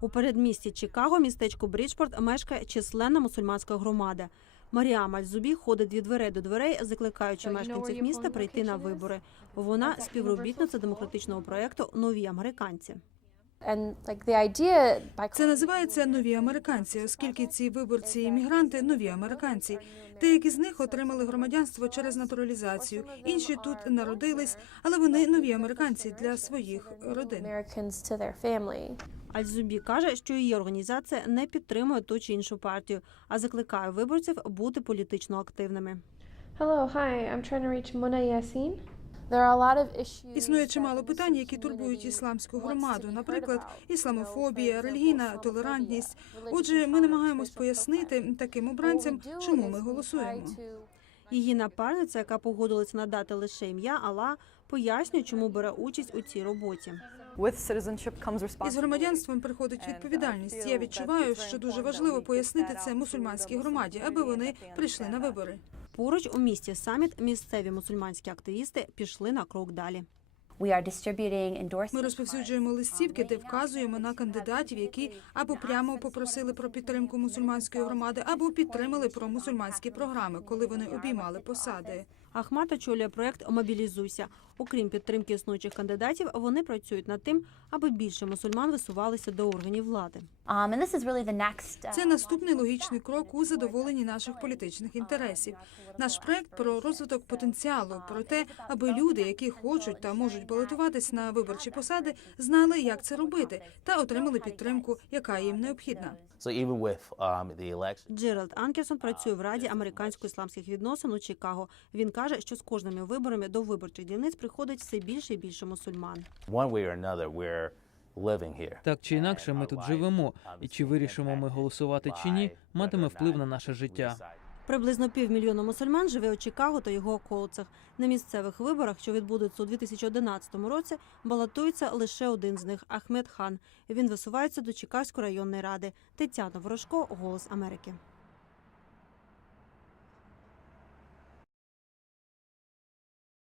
У передмісті Чикаго, містечку Бріджпорт, мешкає численна мусульманська громада. Марія Мальзубі ходить від дверей до дверей, закликаючи мешканців міста прийти на вибори. Вона співробітниця демократичного проєкту Нові американці. Це називається нові американці, оскільки ці виборці іммігранти нові американці. Деякі з них отримали громадянство через натуралізацію, інші тут народились, але вони нові американці для своїх родин. Альзубі каже, що її організація не підтримує ту чи іншу партію, а закликає виборців бути політично активними. Hello, hi. I'm trying to reach Mona Yassin. There are a lot of issues Існує чимало питань, які турбують ісламську громаду, наприклад, ісламофобія, релігійна толерантність. Отже, ми намагаємось пояснити таким обранцям, чому ми голосуємо. Її напарниця, яка погодилася надати лише ім'я Алла, пояснює, чому бере участь у цій роботі. Із громадянством приходить відповідальність. Я відчуваю, що дуже важливо пояснити це мусульманській громаді, аби вони прийшли на вибори. Поруч у місті Саміт місцеві мусульманські активісти пішли на крок далі. We are distributing endorsements. Ми розповсюджуємо листівки, де вказуємо на кандидатів, які або прямо попросили про підтримку мусульманської громади, або підтримали про мусульманські програми, коли вони обіймали посади. Ахмат очолює проект Мобілізуйся. Окрім підтримки існуючих кандидатів, вони працюють над тим, аби більше мусульман висувалися до органів влади. Um, Це наступний логічний крок у задоволенні наших політичних інтересів. Наш проект про розвиток потенціалу, про те, аби люди, які хочуть та можуть балотуватись на виборчі посади, знали, як це робити, та отримали підтримку, яка їм необхідна. Um, Джеральд Анкерсон працює в Раді американсько-ісламських відносин у Чикаго. Він каже, що з кожними виборами до виборчих дільниць приходить все більше і більше мусульман. Так чи інакше, ми тут живемо, і чи вирішимо ми голосувати чи ні, матиме вплив на наше життя. Приблизно півмільйона мусульман живе у Чикаго та його околицях. На місцевих виборах, що відбудуться у 2011 році, балотується лише один з них Ахмед Хан. Він висувається до Чикагської районної ради. Тетяна Ворожко, Голос Америки.